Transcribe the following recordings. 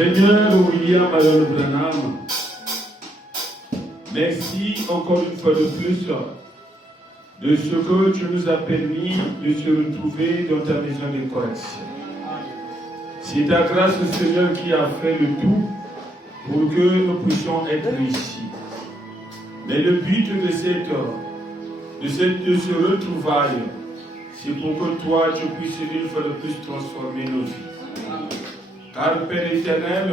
Seigneur William Marion Branham, merci encore une fois de plus de ce que tu nous as permis de se retrouver dans ta maison de correction. C'est ta grâce, Seigneur, qui a fait le tout pour que nous puissions être ici. Mais le but de ce retrouvaille, c'est pour que toi, tu puisses une fois de plus transformer nos vies. Car Père éternel,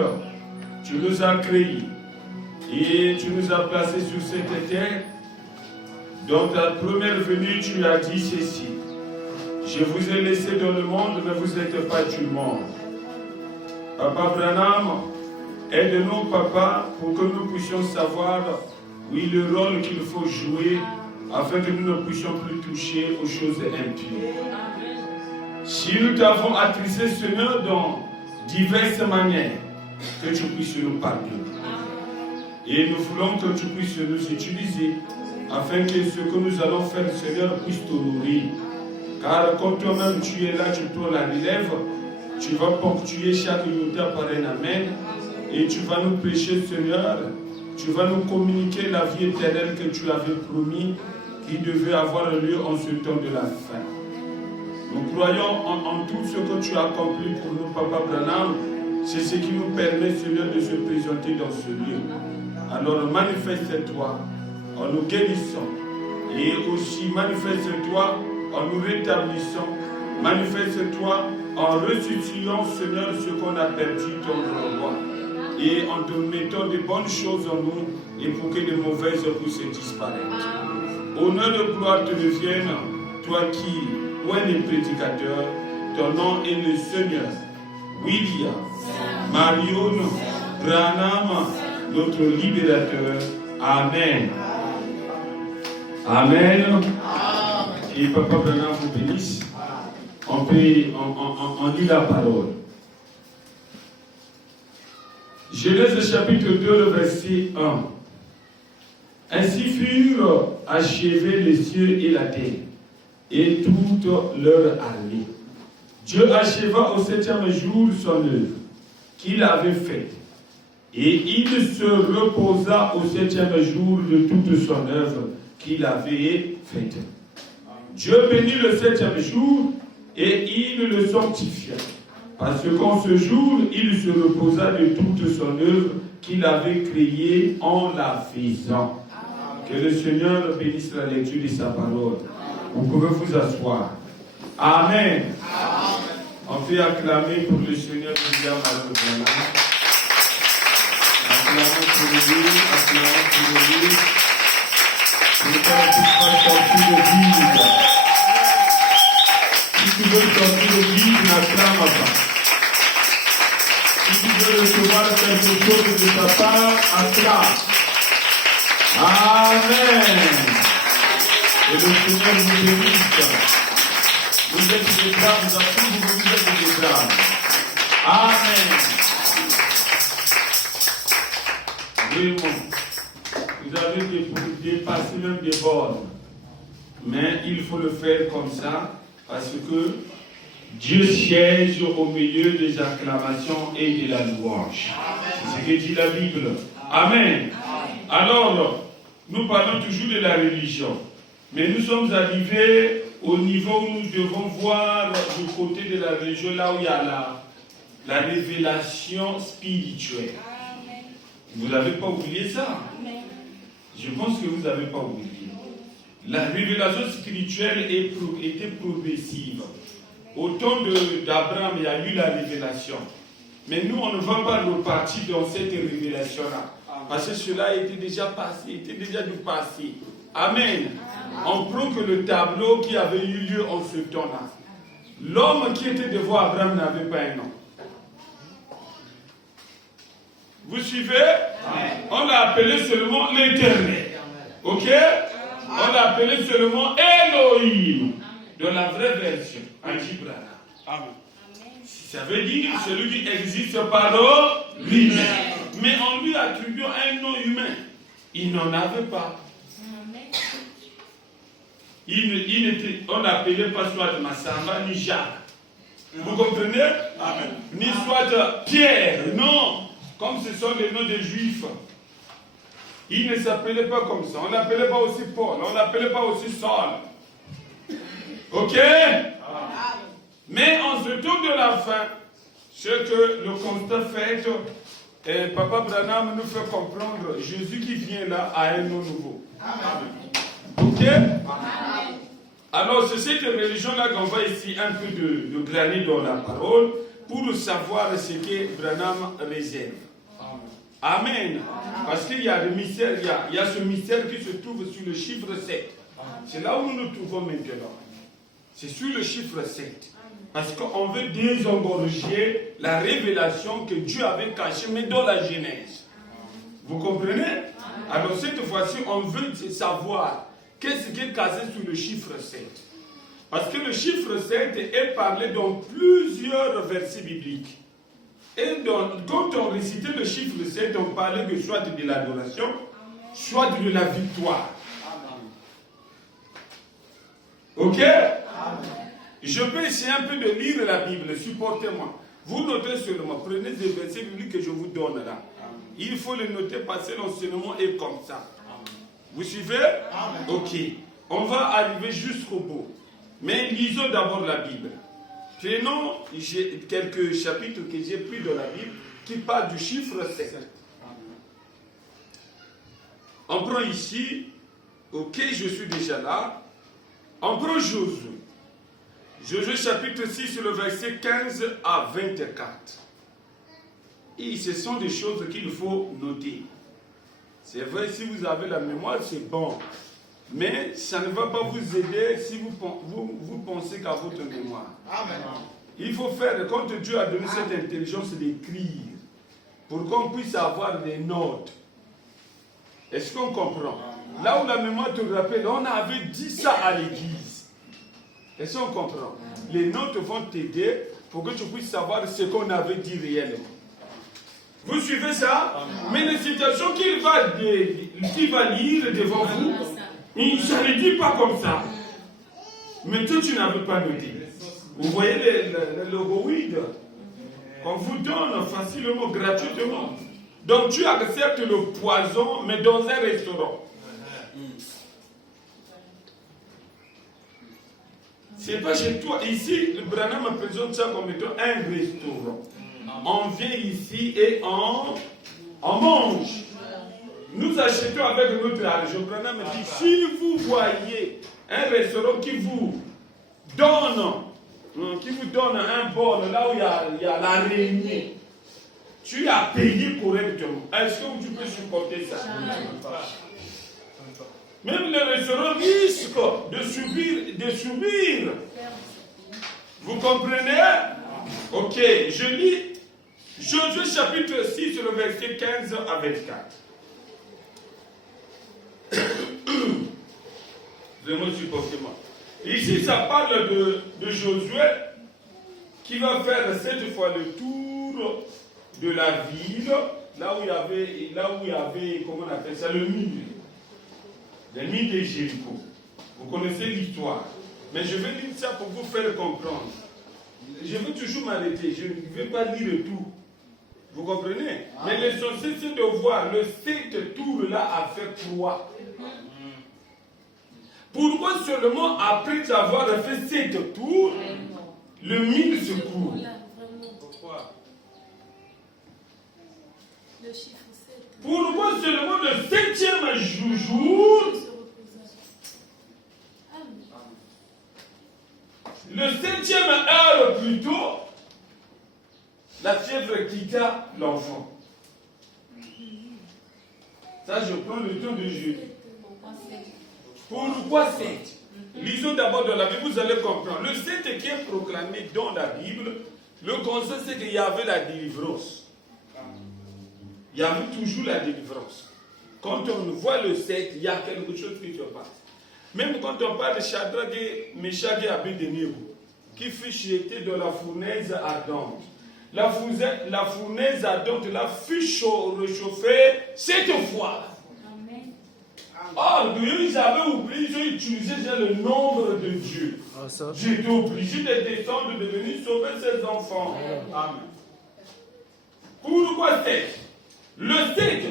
tu nous as créés et tu nous as placés sur cette terre. Dans ta première venue, tu as dit ceci: je vous ai laissé dans le monde, mais vous n'êtes pas du monde. Papa Branham, aide-nous, Papa, pour que nous puissions savoir, oui, le rôle qu'il faut jouer afin que nous ne puissions plus toucher aux choses impures. Si nous t'avons attristé, Seigneur, dans diverses manières, que tu puisses nous pardonner. Et nous voulons que tu puisses nous utiliser afin que ce que nous allons faire, Seigneur, puisse t'honorer. Car quand toi-même tu es là, tu prends la relève, tu vas ponctuer chaque minute par un amen et tu vas nous prêcher, Seigneur, tu vas nous communiquer la vie éternelle que tu avais promis qui devait avoir lieu en ce temps de la fin. Nous croyons en tout ce que tu as accompli pour nous, Papa Branham. C'est ce qui nous permet, Seigneur, de se présenter dans ce lieu. Alors manifeste-toi en nous guérissant et aussi manifeste-toi en nous rétablissant. Manifeste-toi en restituant, Seigneur, ce qu'on a perdu dans le roi. Et en te mettant de bonnes choses en nous et pour que les mauvaises puissent disparaître. Honneur de gloire te revienne, toi qui es le prédicateur, ton nom est le Seigneur. William Marion Branham, notre libérateur. Amen. Amen. Et Papa Branham vous bénisse. On lit la parole. Genèse chapitre 2, le verset 1. Ainsi furent achevés les cieux et la terre, et toute leur armée. Dieu acheva au 7e jour son œuvre qu'il avait faite, et il se reposa au 7e jour de toute son œuvre qu'il avait faite. Dieu bénit le 7e jour et il le sanctifia, parce qu'en ce jour, il se reposa de toute son œuvre qu'il avait créée en la faisant. Que le Seigneur bénisse la lecture de sa parole. Vous pouvez vous asseoir. Amen. On fait acclamer pour le Seigneur William Marion Branham. Acclamons pour lui, acclamons pour lui. Pour que tu fasses sortir de vide. Si tu veux sortir de vide, n'acclame pas. Si tu veux recevoir quelque chose de ta part, acclame. Amen. Et le Seigneur vous bénisse. Vous êtes des braves, vous êtes des braves. Amen. Vraiment, vous avez dépassé même des bornes. Mais il faut le faire comme ça, parce que Dieu siège au milieu des acclamations et de la louange. C'est ce que dit la Bible. Amen. Alors, nous parlons toujours de la religion. Mais nous sommes arrivés au niveau où nous devons voir du côté de la religion, là où il y a la révélation spirituelle. Vous n'avez pas oublié ça? Je pense que vous n'avez pas oublié. La révélation spirituelle était progressive. Au temps d'Abraham, il y a eu la révélation. Mais nous, on ne va pas repartir dans cette révélation-là. Parce que cela était déjà passé, était déjà du passé. Amen. On prend que le tableau qui avait eu lieu en ce temps-là. L'homme qui était devant Abraham n'avait pas un nom. Vous suivez? On l'a appelé seulement l'Éternel. Ok? On l'a appelé seulement Elohim. Dans la vraie version, en Amen. Ça veut dire celui qui existe par lui-même. Mais en lui attribuant un nom humain, il n'en avait pas. On n'appelait pas soit Massamba ni Jacques. Vous comprenez? Amen. Ni soit Pierre, non. Comme ce sont les noms des Juifs. Il ne s'appelait pas comme ça. On n'appelait pas aussi Paul. On n'appelait pas aussi Saul. Ok? Mais en ce tour de la fin, ce que le constat fait, Papa Branham nous fait comprendre, Jésus qui vient là a un nom nouveau. Amen. Ok? Amen. Alors c'est cette religion-là qu'on va ici un peu de glaner dans la parole pour savoir ce que Branham réserve. Amen. Parce qu'il y a le mystère, il y a ce mystère qui se trouve sur le chiffre 7. C'est là où nous nous trouvons maintenant. C'est sur le chiffre 7. Parce qu'on veut désengorger la révélation que Dieu avait cachée, mais dans la Genèse. Vous comprenez? Alors cette fois-ci, on veut savoir qu'est-ce qui est caché sous le chiffre 7. Parce que le chiffre 7 est parlé dans plusieurs versets bibliques. Et quand on récitait le chiffre 7, on parlait que soit de l'adoration, soit de la victoire. Ok? Je peux essayer un peu de lire la Bible, supportez-moi. Vous notez seulement, prenez des versets bibliques que je vous donne là. Il faut les noter parce que l'enseignement est comme ça. Vous suivez? Ok. On va arriver jusqu'au bout. Mais lisons d'abord la Bible. Prenons quelques chapitres que j'ai pris dans la Bible qui parlent du chiffre 7. On prend ici, ok, je suis déjà là. On prend Josué. Josué chapitre 6, le verset 15 à 24. Et ce sont des choses qu'il faut noter. C'est vrai, si vous avez la mémoire, c'est bon. Mais ça ne va pas vous aider si vous pensez qu'à votre mémoire. Amen. Il faut faire, quand Dieu a donné cette intelligence d'écrire, pour qu'on puisse avoir des notes. Est-ce qu'on comprend? Là où la mémoire te rappelle, on avait dit ça à l'église. Est-ce qu'on comprend? Les notes vont t'aider pour que tu puisses savoir ce qu'on avait dit réellement. Vous suivez ça? Mais les citations qu'il va lire devant vous, ça ne dit pas comme ça. Mais toi, tu n'avais pas noté. Vous voyez le logoïde qu'on vous donne facilement, gratuitement. Donc tu acceptes le poison, mais dans un restaurant. C'est pas chez toi. Ici, le Branham me présente ça comme étant un restaurant. On vient ici et on mange. Nous achetons avec notre argent. Branham me dit, si vous voyez un restaurant qui vous donne un bol là où il y a l'araignée, tu as payé correctement. Est-ce que tu peux supporter ça? Même le restaurant risque de subir. Vous comprenez? Ok, je lis Josué chapitre 6, le verset 15 à 24. Vraiment, supportez-moi. Ici, ça parle de Josué qui va faire cette fois le tour de la ville, là où il y avait, comment on appelle ça, le mur de Jéricho. Vous connaissez l'histoire. Mais je vais lire ça pour vous faire comprendre. Je veux toujours m'arrêter, je ne vais pas lire tout. Vous comprenez? Mais l'essentiel, c'est de voir le 7 tours-là à faire quoi. Pourquoi seulement après avoir fait 7 tours, le 1000 se court? Pourquoi? Pourquoi seulement le 7e jour, le 7e heure plus tôt, la fièvre quitta l'enfant? Ça, je prends le temps de jeûner. Pourquoi 7? Lisons d'abord dans la Bible, vous allez comprendre. Le 7 qui est proclamé dans la Bible, le concept c'est qu'il y avait la délivrance. Il y avait toujours la délivrance. Quand on voit le 7, il y a quelque chose qui se passe. Même quand on parle de Shadrach, Meshach et Abednego, qui fut jeté dans la fournaise ardente. La fournaise ardente là fut réchauffée 7 fois. Amen. Or, ils avaient oublié, ils ont utilisé déjà le nombre de Dieu. J'étais obligé de descendre, de venir sauver ses enfants. Amen. Pourquoi 7? Le 7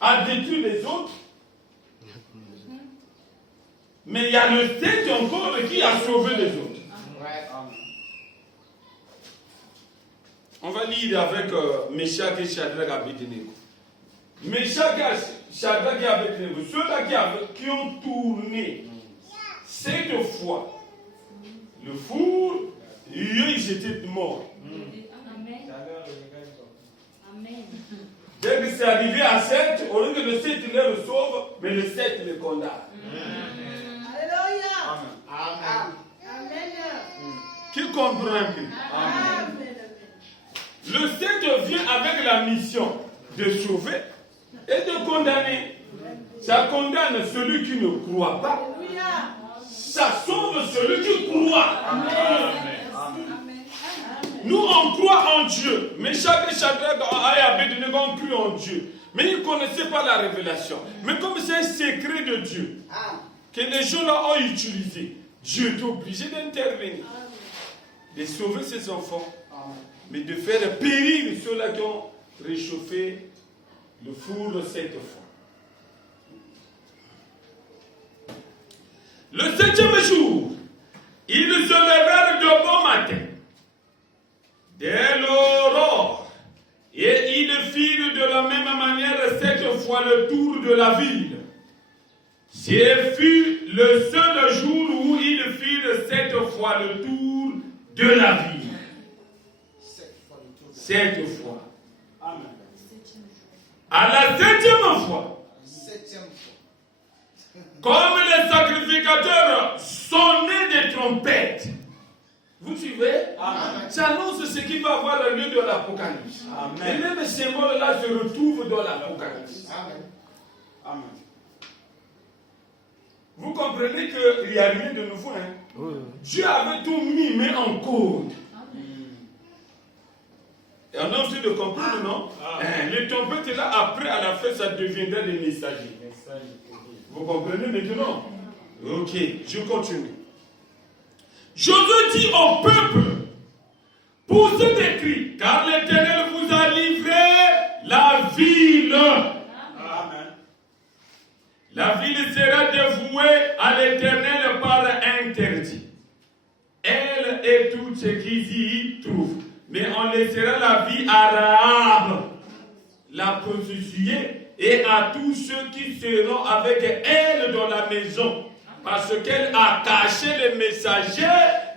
a détruit les autres. Mais il y a le 7 encore qui a sauvé les autres. On va lire avec Meshach et Shadrach et Abednego. Meshach et Shadrach et Abednego, ceux-là qui ont tourné 7 fois le four, ils étaient morts. Amen. Dès que c'est arrivé à 7, au lieu que le 7 les sauve, mais le 7 les condamne. Alléluia. Amen. Amen. Qui comprend un peu? Amen. Le 7 vient avec la mission de sauver et de condamner. Ça condamne celui qui ne croit pas. Ça sauve celui qui croit. Amen. Nous, on croit en Dieu. Mais chaque Shadrach et Abednego ont cru en Dieu. Mais ils ne connaissaient pas la révélation. Mais comme c'est un secret de Dieu que les gens là ont utilisé, Dieu est obligé d'intervenir, de sauver ses enfants, mais de faire périr ceux-là qui ont réchauffé le four 7 fois. Le 7e jour, ils se levèrent de bon matin, dès l'aurore, et ils firent de la même manière 7 fois le tour de la ville. Ce fut le seul jour où ils firent 7 fois le tour de la ville. 7 fois. Amen. À la 7e fois, comme les sacrificateurs sonnaient des trompettes, vous suivez? Amen. Ça annonce ce qui va avoir lieu dans l'Apocalypse. Et même ces symboles-là se retrouvent dans l'Apocalypse. Amen. Amen. Vous comprenez qu'il n'y a rien de nouveau. Hein? Oui. Dieu avait tout mis, mais en code. Et on a envie de comprendre, non? Les trompettes là, après, à la fin, ça deviendra des messagers. Vous comprenez maintenant? Ok, je continue. Josué dit au peuple, poussez des cris, car l'Éternel vous a livré la ville. Amen. La ville sera dévouée à l'Éternel par interdit. Elle et tout ce qui y trouve. Mais on laissera la vie à Rahab, la prostituée, et à tous ceux qui seront avec elle dans la maison, parce qu'elle a caché les messagers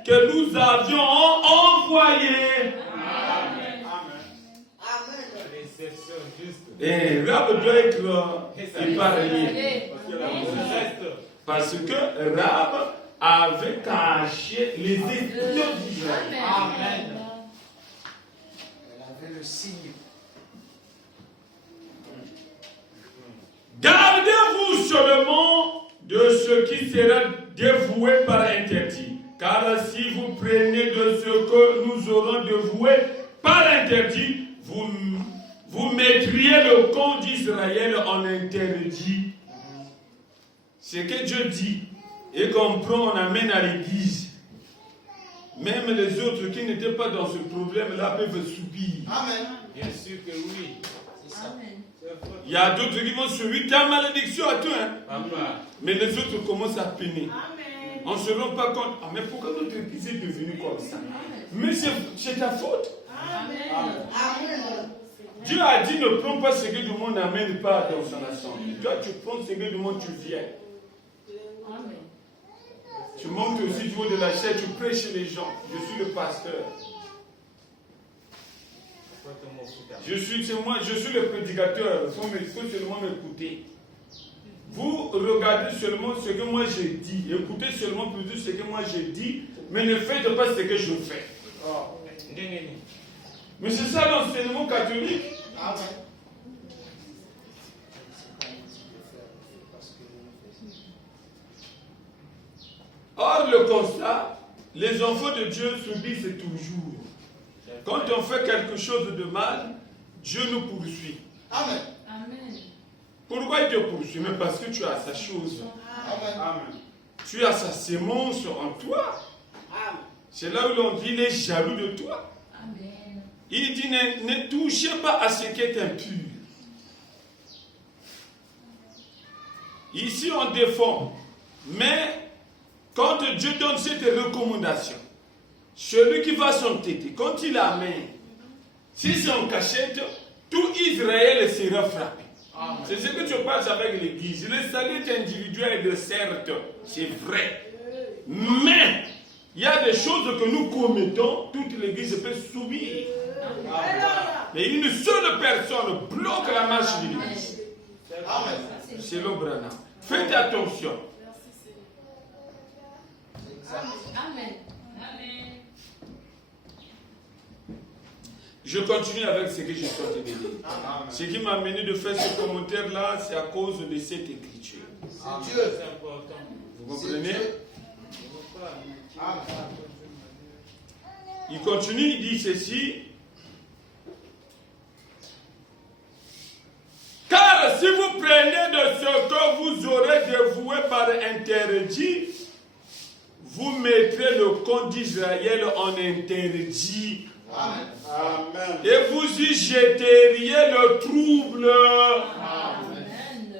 que nous avions envoyés. Amen. Amen. Et Rahab doit être épargné. Parce que Rahab avait caché les espions d'Israël. Amen. Le signe. Gardez-vous seulement de ce qui sera dévoué par interdit. Car si vous prenez de ce que nous aurons dévoué par interdit, vous mettriez le camp d'Israël en interdit. Ce que Dieu dit et qu'on prend, on amène à l'église. Même les autres qui n'étaient pas dans ce problème-là peuvent subir. Amen. Bien sûr que oui. C'est ça. Il y a d'autres qui vont subir ta malédiction à toi. Hein? Mais les autres commencent à peiner. Amen. On ne se rend pas compte. Ah, mais pourquoi notre église est devenue comme ça? Amen. Mais c'est ta faute. Amen. Amen. Dieu a dit ne prends pas ce que le monde n'amène pas dans son assemblée. Toi, tu prends ce que le monde, tu viens. Amen. Tu montes aussi du haut de la chaise, tu prêches les gens. Je suis le pasteur. Je suis le prédicateur, il faut seulement m'écouter. Vous regardez seulement ce que moi j'ai dit, écoutez seulement plutôt ce que moi j'ai dit, mais ne faites pas ce que je fais. Mais c'est ça l'enseignement catholique. Or, le constat, les enfants de Dieu subissent toujours. Quand on fait quelque chose de mal, Dieu nous poursuit. Amen. Amen. Pourquoi il te poursuit? Mais parce que tu as sa chose. Amen. Tu as sa sémence en toi. Amen. C'est là où l'on dit, il est jaloux de toi. Amen. Il dit, ne touchez pas à ce qui est impur. Ici, on défend. Mais, quand Dieu donne cette recommandation, celui qui va s'entêter, quand il amène, si c'est en cachette, tout Israël sera frappé. C'est ce que tu passes avec l'Église. Le salut individuel de certes, c'est vrai. Mais, il y a des choses que nous commettons, toute l'Église peut subir. Et une seule personne bloque la marche de l'Église. C'est le Branham. Faites attention. Amen. Amen. Je continue avec ce que je suis en train de dire. Ce qui m'a amené de faire ce commentaire-là, c'est à cause de cette écriture. C'est Dieu. Vous comprenez? Il continue, il dit ceci. Car si vous prenez de ce que vous aurez dévoué par interdit, vous mettrez le compte d'Israël en interdit. Amen. Et vous y jeteriez le trouble. Amen.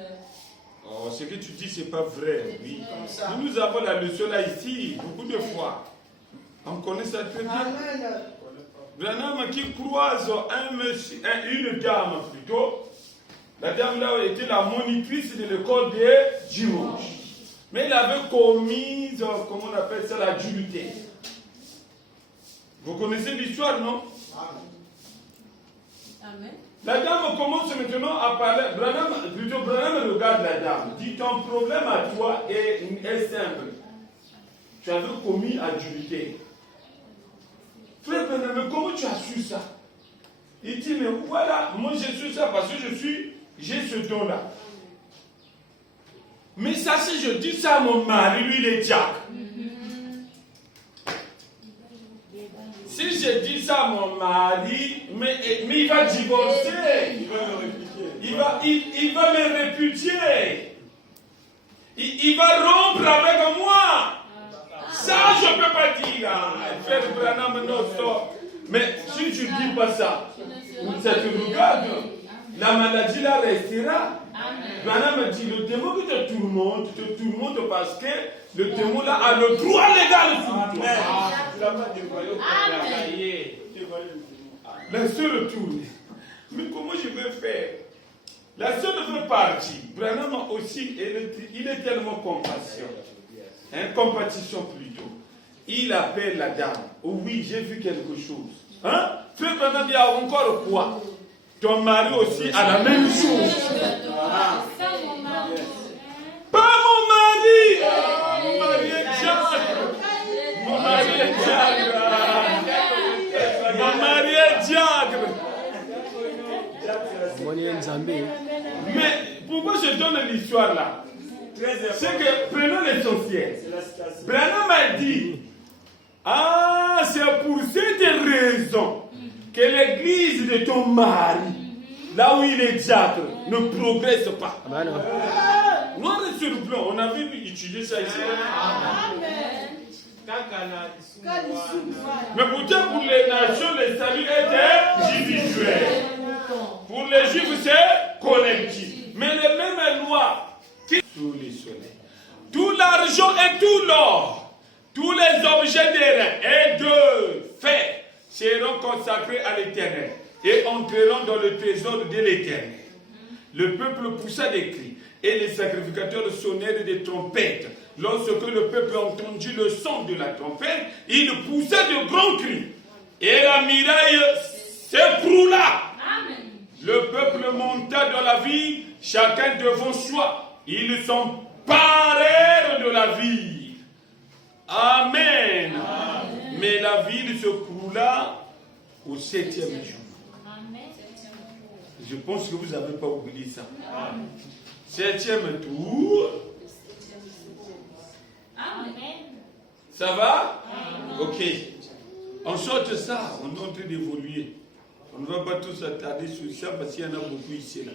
Oh, ce que tu dis, c'est pas vrai. Oui. Nous avons la leçon là ici, beaucoup de fois. On connaît ça très bien. Branham qui croise une dame plutôt. La dame là était la monitrice de l'école des dimanches. Mais elle avait commis, comment on appelle ça, l'adultère. Vous connaissez l'histoire, non? Amen. La dame commence maintenant à parler. Branham regarde la dame. Dit, ton problème à toi est simple. Tu avais commis adultère. Frère Branham, comment tu as su ça? Il dit, mais voilà, moi j'ai su ça parce que j'ai ce don-là. Mais ça, si je dis ça à mon mari, lui, il est diacre. Si je dis ça à mon mari, mais il va divorcer. Il va me répudier. Il va rompre avec moi. Ça, je ne peux pas dire. Frère Branham, non, stop. Mais si tu ne dis pas ça, ça te regarde. La maladie là restera. Branham dit, le démon qui te tourmente parce que le démon là a le droit légal sur toi. La sœur tourne. Mais comment je vais faire? La sœur fait partie. Branham aussi, il est tellement compassion. Compatition plutôt. Il appelle la dame. Oh oui, j'ai vu quelque chose. Hein? Frère Branham dit, encore quoi? Ton mari aussi a la même chose. Pas mon mari! Mon mari est diable. Mon mari est diable. Mon mari est diable. Mais pourquoi je donne l'histoire là? C'est que, prenons l'essentiel. Branham a dit, c'est pour cette raison que l'église de ton mari, là où il est diacre, ne progresse pas. Noir et sur blanc, on a vu étudier ça ici. Mais pourtant, pour les nations, le salut est individuel. Pour les juifs, c'est collectif. Mais les mêmes lois qui sous les soleils. Tout l'argent et tout l'or, tous les objets d'airain et de fer seront consacrés à l'Éternel et entreront dans le trésor de l'Éternel. Le peuple poussa des cris et les sacrificateurs sonnèrent des trompettes. Lorsque le peuple entendit le son de la trompette, il poussa de grands cris et la muraille s'écroula. Amen. Le peuple monta dans la ville, chacun devant soi. Ils s'emparèrent de la ville. Amen. Amen. Mais la ville se croula au 7e jour. Amen. Je pense que vous n'avez pas oublié ça. 7e tour. Amen. Ça va? Amen. Ok. On sorte ça, on est en train d'évoluer. On ne va pas tous attarder sur ça parce qu'il y en a beaucoup ici là.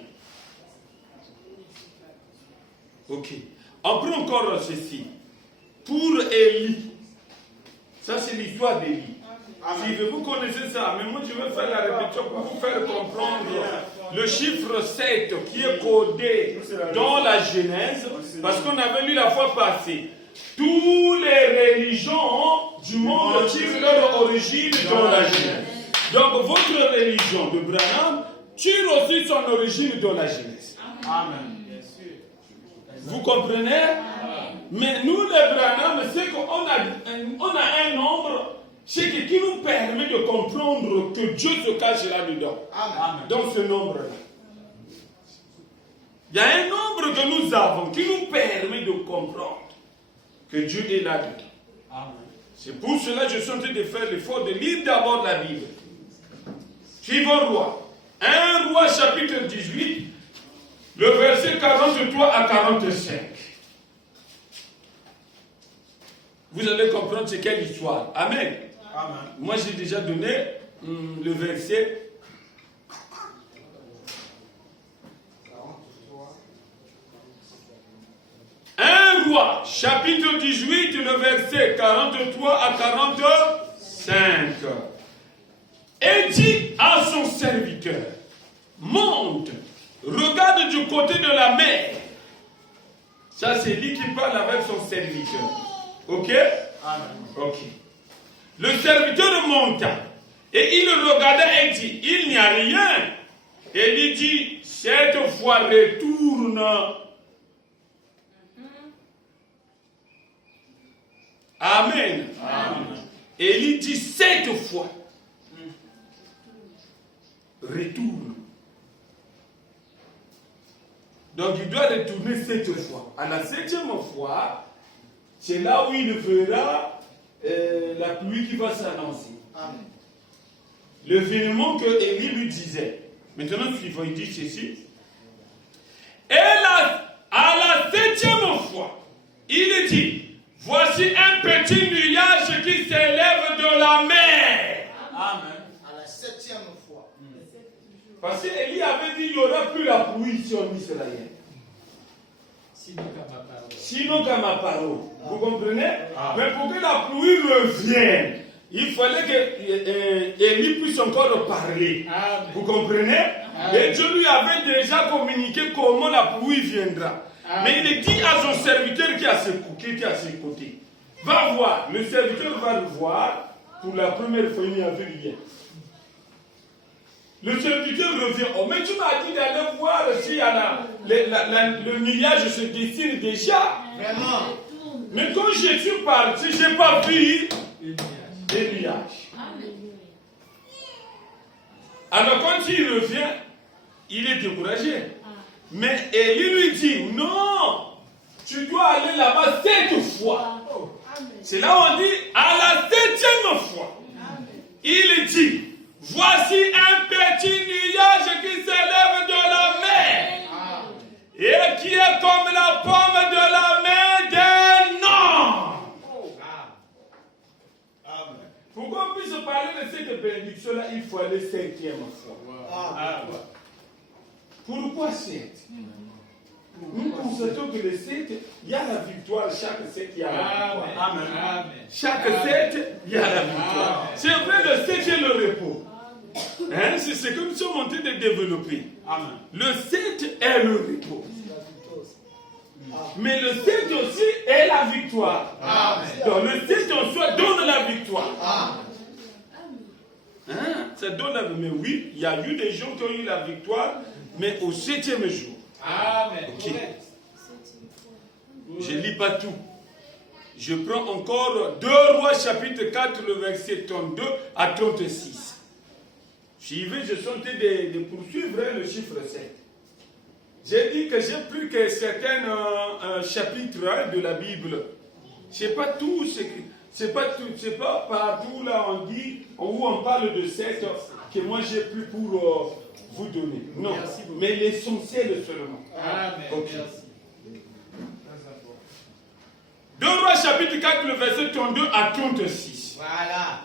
Ok. On prend encore ceci. Pour Élie. Ça c'est l'histoire d'Élie. Si vous connaissez ça, mais moi je vais faire la répétition pour vous faire comprendre le chiffre 7 qui est codé dans la Genèse, parce qu'on avait lu la fois passée. Toutes les religions du monde tirent leur origine dans la Genèse. Donc votre religion de Branham tire aussi son origine dans la Genèse. Amen. Vous comprenez? Mais nous les Branham, c'est qu'on a un nombre qui nous permet de comprendre que Dieu se cache là-dedans. Amen. Dans ce nombre-là. Il y a un nombre que nous avons qui nous permet de comprendre que Dieu est là-dedans. Amen. C'est pour cela que je suis en train de faire l'effort de lire d'abord la Bible. Suivons Roi. 1 Roi chapitre 18, le verset 43 à 45. Vous allez comprendre c'est quelle histoire. Amen. Amen. Moi j'ai déjà donné le verset. Un Roi, chapitre 18, le verset 43 à 45. Et dit à son serviteur, monte, regarde du côté de la mer. Ça c'est lui qui parle avec son serviteur. Ok? Amen. Ok. Le serviteur monta et il regardait et dit, il n'y a rien. Et il dit, cette fois retourne. Amen. Amen. Et il dit, cette fois retourne. Donc il doit retourner 7 fois. À la 7e fois, c'est là où il verra la pluie qui va s'annoncer. Amen. L'événement que Élie lui disait. Maintenant, suivant, il dit ceci. Et là, à la 7e fois, il dit, voici un petit nuage qui s'élève de la mer. Amen. À la 7e fois. Parce qu'Élie avait dit, il n'y aura plus la pluie ici en Israël. Sinon qu'à ma parole. Vous comprenez? Mais pour que la pluie revienne, il fallait que Élie puisse encore parler. Vous comprenez? Et Dieu lui avait déjà communiqué comment la pluie viendra. Mais il dit à son serviteur qui est à ses côtés, va voir. Le serviteur va le voir. Pour la première fois, il n'y avait rien. Le serviteur revient. Oh, mais tu m'as dit d'aller voir si le nuage se dessine déjà. Vraiment. Mais quand je suis parti, je n'ai pas vu des nuages. Alors quand il revient, il est découragé. Mais Élie lui dit, non, tu dois aller là-bas 7 fois. C'est là où on dit, à la 7e fois, il dit, voici un petit nuage qui s'élève de la mer et qui est comme la pomme de la main d'un homme. Pour qu'on puisse parler de cette bénédiction-là, il faut aller 7e fois. Pourquoi 7? Nous constatons que le 7, il y a la victoire. Chaque 7, il y a la victoire. Amen. Chaque 7, il y a la victoire. C'est vrai, le 7 est le repos. Hein? C'est ce que nous sommes en train de développer. Amen. Le 7 est le repos. Mais le 7 aussi est la victoire. Amen. Donc le 7 en soi donne la victoire. Amen. Hein? Ça donne la victoire. Mais oui, il y a eu des gens qui ont eu la victoire, mais au 7e jour. Amen. Ok. Je ne lis pas tout. Je prends encore 2 Rois chapitre 4, le verset 32 à 36. J'y vais, je sentais de poursuivre le chiffre 7. J'ai dit que j'ai pris que certains chapitres de la Bible. C'est pas tout ce que... C'est pas partout là où on parle de 7 que moi j'ai pris pour vous donner. Non, mais l'essentiel seulement. Amen. Ok. Merci. 2 Rois chapitre 4, le verset 32 à 36. Voilà.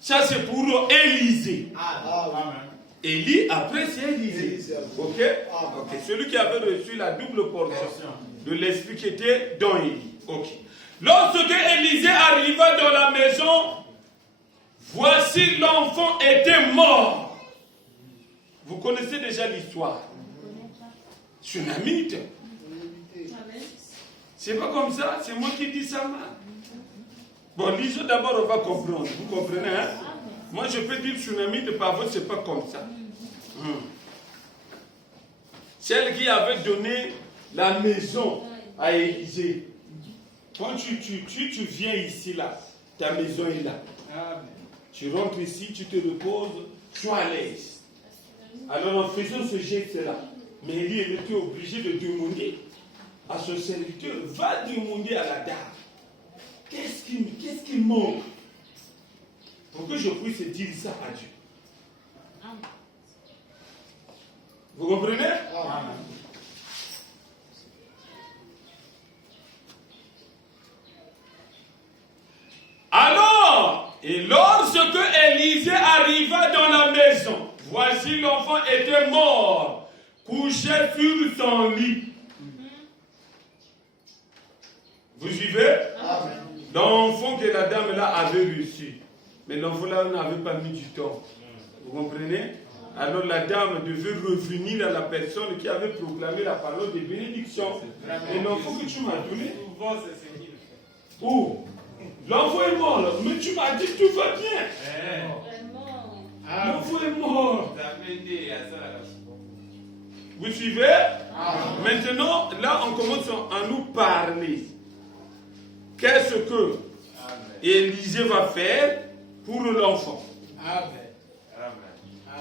Ça c'est pour Élisée. Amen. Élie, après c'est Élisée. Ok? Ok. Celui qui avait reçu la double portion de l'esprit qui était dans Élie. Ok. Lorsque Élisée arriva dans la maison, voici l'enfant était mort. Vous connaissez déjà l'histoire. Tsunamite. C'est pas comme ça, c'est moi qui dis ça. Bon, lisons d'abord, on va comprendre. Vous comprenez, hein? Moi, je peux dire tsunamite, par contre, c'est pas comme ça. Celle qui avait donné la maison à Élisée. Quand tu viens ici, là, ta maison est là. Amen. Tu rentres ici, tu te reposes, sois à l'aise. Alors en faisant ce geste-là, mais Élie était obligé de demander à son serviteur, va demander à la dame, qu'est-ce qui manque pour que je puisse dire ça à Dieu. Vous comprenez? Amen. Alors, et lorsque Élisée arriva dans la maison, voici l'enfant était mort, couché sur son lit. Vous suivez? L'enfant que la dame là avait reçu. Mais l'enfant là n'avait pas mis du temps. Vous comprenez? Alors la dame devait revenir à la personne qui avait proclamé la parole de bénédiction. Et l'enfant que tu m'as donné, où? L'enfant est mort, mais tu m'as dit que tout va bien. L'enfant est mort. Vous suivez? Maintenant, là, on commence à nous parler. Qu'est-ce que Élisée va faire pour l'enfant?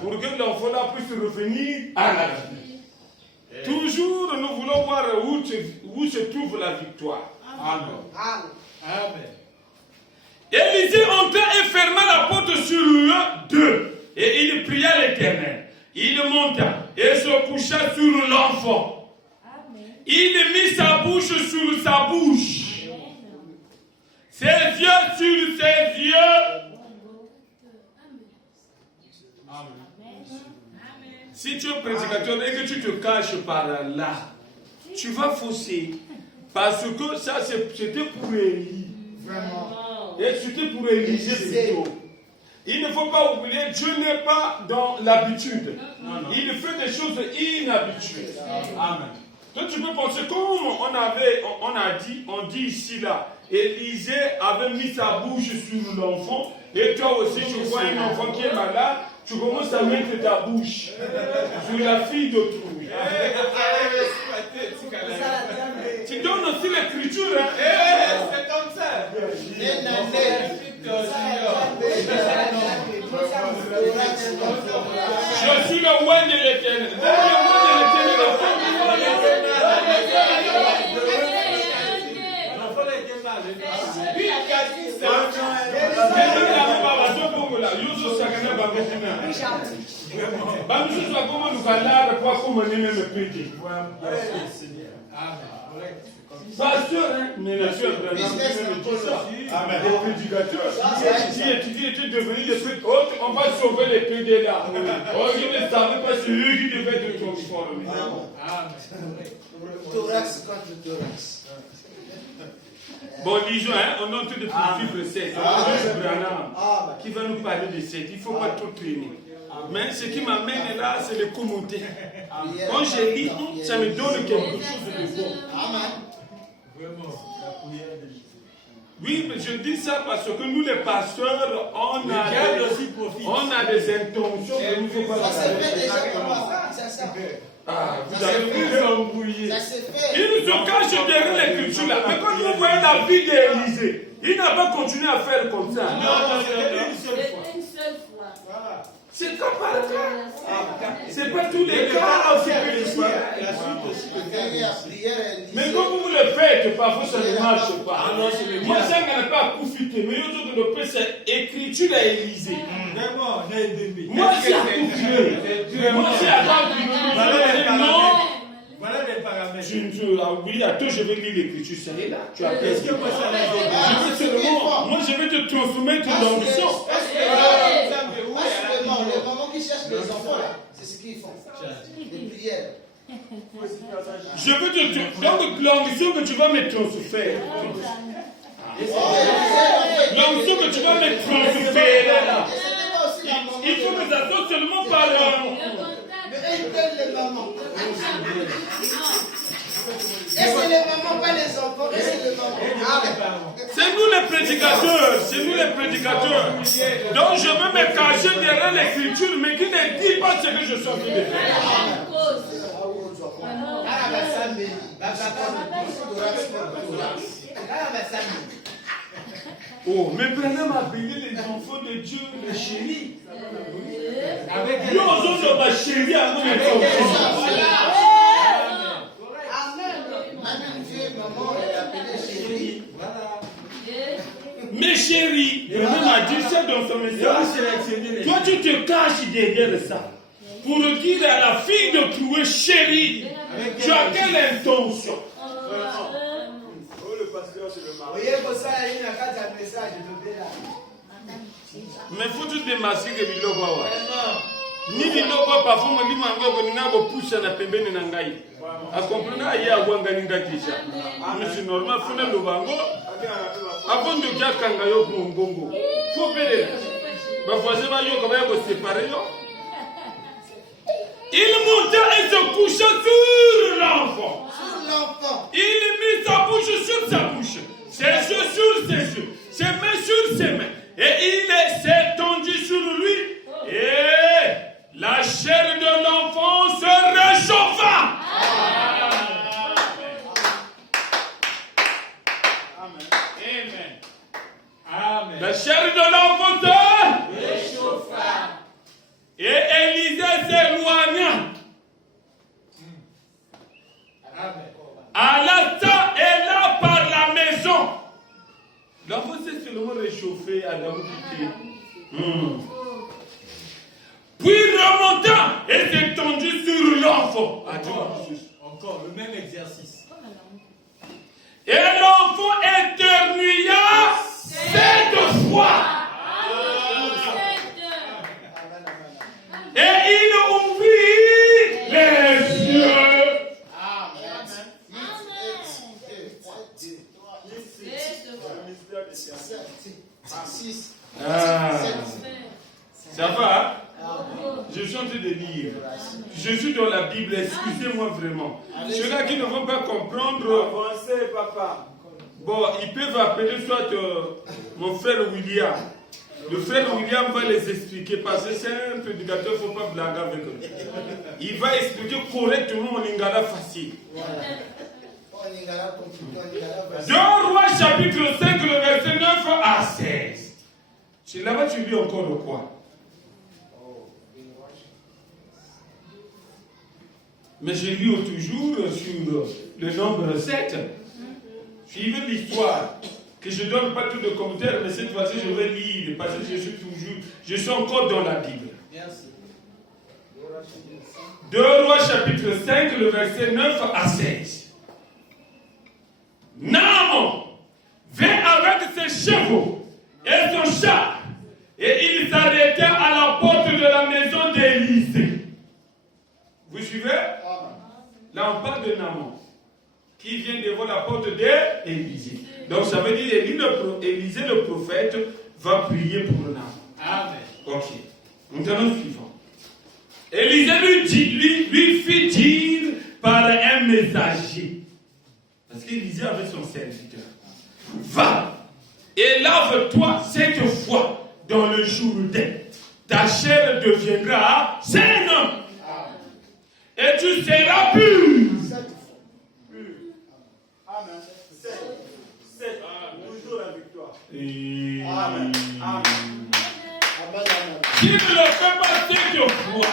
Pour que l'enfant là puisse revenir à la vie. Toujours, nous voulons voir où se trouve la victoire. Amen. Élisée entra et ferma la porte sur eux deux. Et il pria l'Éternel. Il monta et se coucha sur l'enfant. Il mit sa bouche sur sa bouche. Ses yeux sur ses yeux. Si tu es prédicateur et que tu te caches par là, tu vas fausser. Parce que ça, c'était pour Élie. Et c'était pour Élisée plutôt. Il ne faut pas oublier, Dieu n'est pas dans l'habitude. Il fait des choses inhabituelles. Amen. Donc tu peux penser, comme on dit ici là, Élisée avait mis sa bouche sur l'enfant, et toi aussi tu vois un enfant qui est malade, tu commences à mettre ta bouche sur la fille d'autrui. Tu donnes aussi l'écriture. C'est comme ça. Je suis le roi de l'Éternel. Pasteur, mais la soeur, les prédicateurs, si tu devenais des trucs autres, on va sauver les PD là. Oh, je ne savais pas, c'est eux qui devaient te transformer. Thorax contre thorax. Bon, lisons, on est en train de poursuivre 7. Qui va nous parler de 7. Il ne faut pas trop traîner. Mais ce qui m'amène là, c'est le commentaire. Quand je lis, ça me donne quelque chose de bon. Oui, mais je dis ça parce que nous, les pasteurs, on a des intentions que nous ne faut pas faire. Ah, vous avez pu embrouiller. Ils nous ont caché derrière l'écriture là. Mais quand vous voyez la vie d'Élisée, il n'a pas continué à faire comme ça. Une seule fois. C'est cas par cas. C'est pas tous les cas aussi que tu fais. Mais comme vous le faites, parfois ça ne marche pas. Moi, ça n'a pas profité. Mais il y a d'autres qui c'est écriture à Élysée. Moi, c'est à couper. Moi, c'est à couper. Non. Voilà les paramètres. Oui, attends, je vais lire l'écriture, ça est là. Tu as Est-ce que moi ça va moi, je vais te transformer ton ambition. Les mamans qui cherchent les enfants, là, c'est ce qu'ils font. Des prières. Je veux te. Donc, l'ambition que tu vas me transférer. L'ambition que tu vas me transférer là. Il faut que ça sorte seulement par. Mais aide les mamans. Est-ce que les mamans, pas les enfants? Est-ce que les mamans? C'est nous les prédicateurs. C'est nous les prédicateurs. Donc je veux me cacher derrière l'écriture, mais qui ne dit pas ce que je suis en train de faire. Oh, mais prenez ma béni les enfants de Dieu, les chéris. Nous, on donne ma chérie à nous, les enfants. Mes chéris, et même a dit ça dans son message. Toi, tu te caches derrière ça. Pour dire à la fille de trouver chérie, tu as quelle intention? Mais faut tout démasquer que biloko wa. Ni biloko parfois moi ni mango ko ni ngako pusha na pembeni na ngai. A comprendre ya wanga ni ndakisha. Mais c'est normal faut le bango. Avant de dire kanga yo bongo. Faut pérer. Ba voisin ba yo comment ko séparer yo. Il monta et se coucha sur l'enfant. Il mit sa bouche sur sa bouche. Ses yeux sur ses yeux. Ses mains sur ses mains. Et il s'est tendu sur lui. Et la chair de l'enfant se réchauffa. Amen. La chair de l'enfant se réchauffa. Et Élisée s'éloigna. Alla ça et là par la maison. L'enfant s'est seulement réchauffé à la hauteur. Puis remonta et s'est tendu sur l'enfant. Encore le même exercice. Et l'enfant éternua 7 fois. Et il ouvrit les yeux. Ça va? Je suis en train de lire. Je suis dans la Bible, excusez-moi vraiment. Ceux-là qui ne vont pas comprendre, Avancez, papa. bon, ils peuvent appeler soit mon frère William. Le frère William va les expliquer parce que c'est un prédicateur, il ne faut pas blaguer avec eux. Il va expliquer correctement en lingala facile. 2 Rois chapitre 5, le verset 9 à 16. C'est là-bas tu lis encore de quoi? Mais je lis toujours sur le nombre 7. Suivez l'histoire. Que je ne donne pas tout de commentaires, mais cette fois-ci je vais lire parce que je suis encore dans la Bible. Merci. 2 Rois chapitre 5, le verset 9 à 16. Naaman vint avec ses chevaux et son char, et il s'arrêta à la porte de la maison d'Élisée. Vous suivez? Là on parle de Naaman qui vient devant la porte d'Élisée. Donc ça veut dire Élisée le prophète va prier pour Naaman. Amen. Ok. Maintenant suivant. Élisée lui fit dire par un messager. Parce qu'Élisée avait son serviteur. Va et lave-toi 7 fois dans le Jourdain. Ta chair deviendra saine. Et tu seras pur. Amen. 7. Toujours la victoire. Et... Amen. Amen. Amen. S'il ne le fait pas cette fois,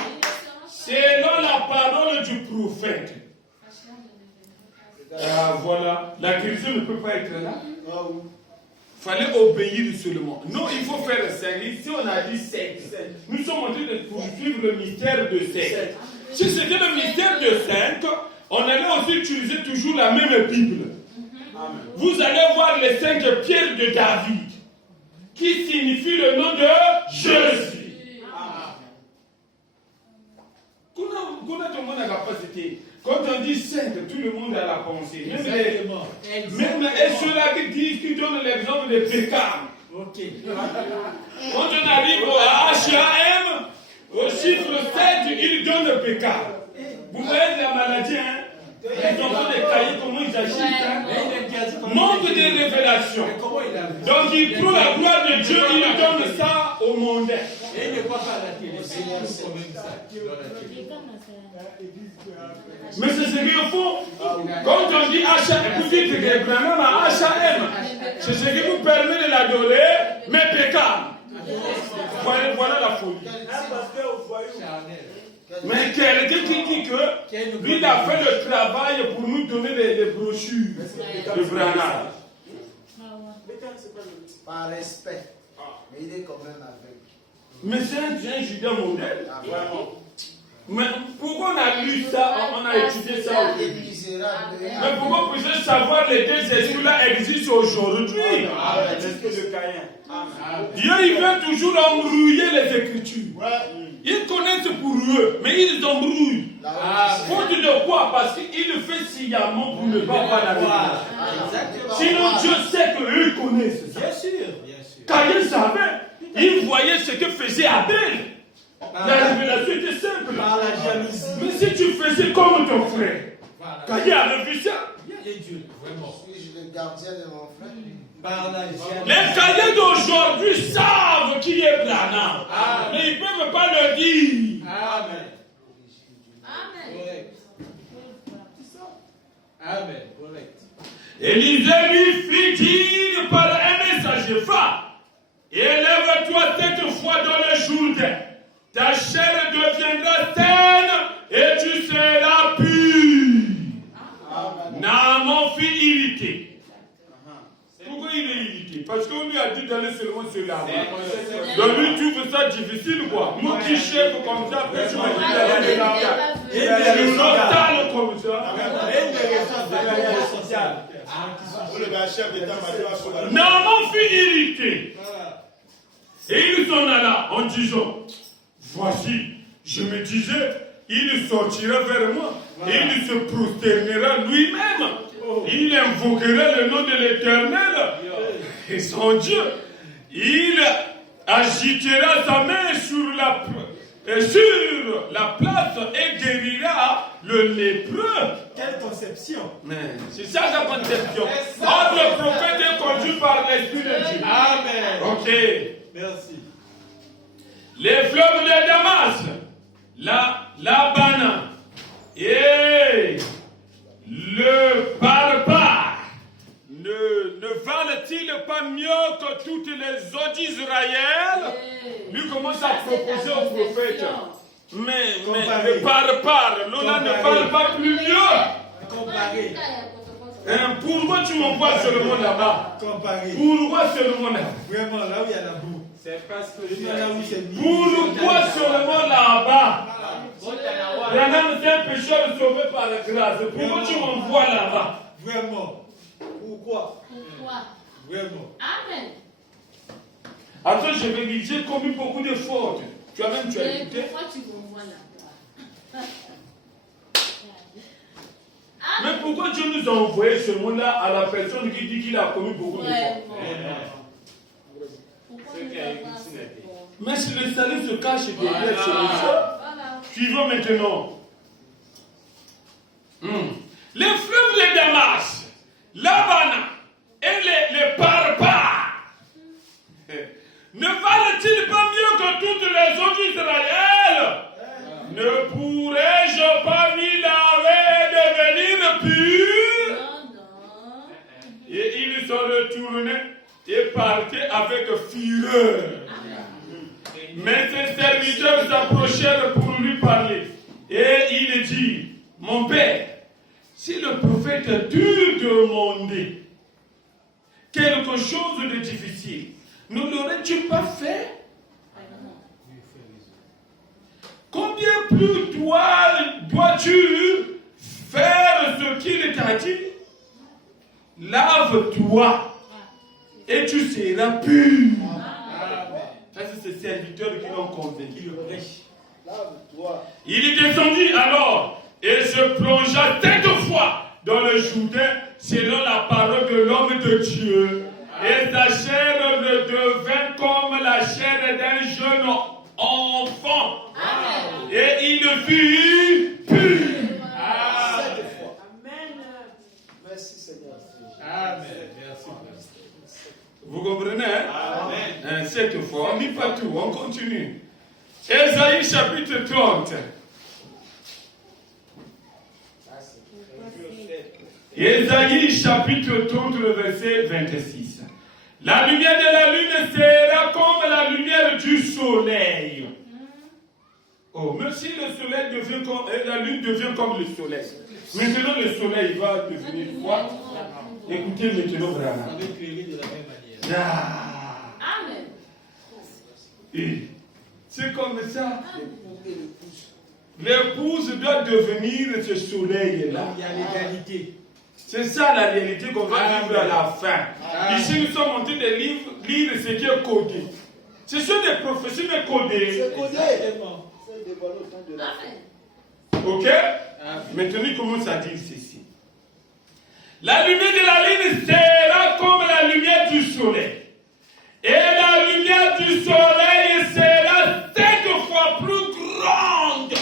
selon la parole du prophète. Ah, voilà. La guérison ne peut pas être là. Il fallait obéir seulement. Non, il faut faire 5. Ici, on a dit 7. Nous sommes en train de poursuivre le mystère de 7. Si c'était le mystère de 5, on allait aussi utiliser toujours la même Bible. Vous allez voir les 5 pierres de David, qui signifie le nom de Jésus. Quand on dit 5, tout le monde a la pensée. Même ceux-là qui donnent l'exemple de Pécam. Quand on arrive à HAM, au chiffre 7, ils donnent Pécam. Vous voyez la maladie, hein? Les enfants des cahiers, comment ils agissent, manque de révélation. Donc il prend la gloire de Dieu, il donne ça au monde. Et il ne croit pas à la télé. Mais c'est ce qu'il faut. Quand on dit HM, vous dites que Branham à HM, c'est ce qui vous permet de l'adorer, mais pécable. Voilà la folie. Mais quelqu'un qui dit que lui a fait le travail pour nous donner les brochures de Branham. Par respect. Mais il est quand même aveugle. Mais c'est un Judas modèle. Mais pourquoi on a lu ça, on a étudié ça aujourd'hui? Mais pourquoi vous pouvez savoir les deux esprits-là existent aujourd'hui? Dieu, il veut toujours embrouiller les Écritures. Ils connaissent pour eux, mais ils embrouillent. Faute de quoi? Parce qu'il fait sciemment pour ne pas voir la vérité. Sinon, Dieu sait qu'eux connaissent ça. Bien sûr. Caïn savait. Il voyait ce que faisait Abel. La révélation était simple. Mais si tu faisais comme ton frère, Caïn avait vu ça. Dieu, vraiment. Suis-je le gardien de mon frère? Les Caïns d'aujourd'hui savent qui est Branham. Mais ils ne peuvent pas le dire. Amen. Amen. Correct. Élisée lui fit dire par un messager, va, élève-toi cette fois dans le Jourdain. Ta chair deviendra saine et tu seras pur. Naaman fut irrité. Pourquoi il est irrité? Parce qu'on lui a dit d'aller seulement se laver. Donc lui, tu veux ça difficile, quoi. Moi qui chef comme ça, après tu me dis d'aller se laver. Et tu m'entales comme ça. Naaman fut irrité. Et il s'en alla en disant, voici, je me disais, il sortira vers moi et il se prosternera lui-même. Il invoquera le nom de l'Éternel et son Dieu. Il agitera sa main sur la place et guérira le lépreux. Quelle conception! C'est ça la conception. Or, le prophète est conduit par l'Esprit de Dieu. Amen. Ok. Merci. Les fleuves de Damas, Labana et le Barbare ne valent-ils pas mieux que toutes les eaux d'Israël? Lui commence à proposer au prophète. Mais le Barbare, l'eau-là ne parle pas plus mieux. Comparé. Pourquoi tu m'envoies seulement là-bas? Comparé. Pourquoi seulement là-bas? Vraiment, là où il y a la boue. C'est parce que là où c'est mis. Pourquoi seulement là-bas? Branham est un pécheur sauvé par la grâce. Pourquoi tu m'envoies là-bas? Vraiment. Pourquoi? Vraiment. Amen. Attends, je vais dire, j'ai commis beaucoup de fautes. Tu as écouté? Pourquoi tu m'envoies là-bas? Mais pourquoi Dieu nous a envoyé seulement là à la personne qui dit qu'il a commis beaucoup de fautes? Mais si le salut se cache derrière ce monsieur, suivons maintenant. Les fleuves de Damas, Labana et les barbares ne valent-ils pas mieux que toutes les eaux d'Israël? Ne pourrais-je pas m'y laver et devenir pur? Et ils sont retournés et partaient avec fureur. Mais ses serviteurs s'approchèrent pour lui parler. Et il dit, mon père, si le prophète t'eût demandé quelque chose de difficile, ne l'aurais-tu pas fait? Combien plus dois-tu faire ce qu'il t'a dit? Lave-toi et tu seras pur. Ça, c'est ses serviteurs qui l'ont convaincu. Lave-toi. Il descendit alors et se plongea 7 fois dans le Jourdain selon la parole de l'homme de Dieu. Et sa chair redevint comme la chair d'un jeune enfant. Amen. Et il fut pur. 7 fois. Amen. Merci Seigneur. Amen. Merci. Vous comprenez, hein? Amen. 7 fois. On lit pas tout, on continue. Ésaïe chapitre 30. Ésaïe chapitre 30, le verset 26. La lumière de la lune sera comme la lumière du soleil. Oh, même si le soleil devient comme, la lune devient comme le soleil. Maintenant le soleil va devenir froid. Écoutez maintenant vraiment. On est éclairé de la même manière. Amen. Et c'est comme ça. L'épouse doit devenir ce soleil-là. Il y a l'égalité. C'est ça la réalité qu'on va vivre à la fin. Ici, nous sommes en train de lire ce qui est codé. Ce sont des professionnels codés. C'est codé. Exactement. C'est dévoilé au temps de la fin. Amen. Ok? Maintenant, il commence à dire ceci. La lumière de la lune sera comme la lumière du soleil. Et la lumière du soleil sera 7 fois plus grande.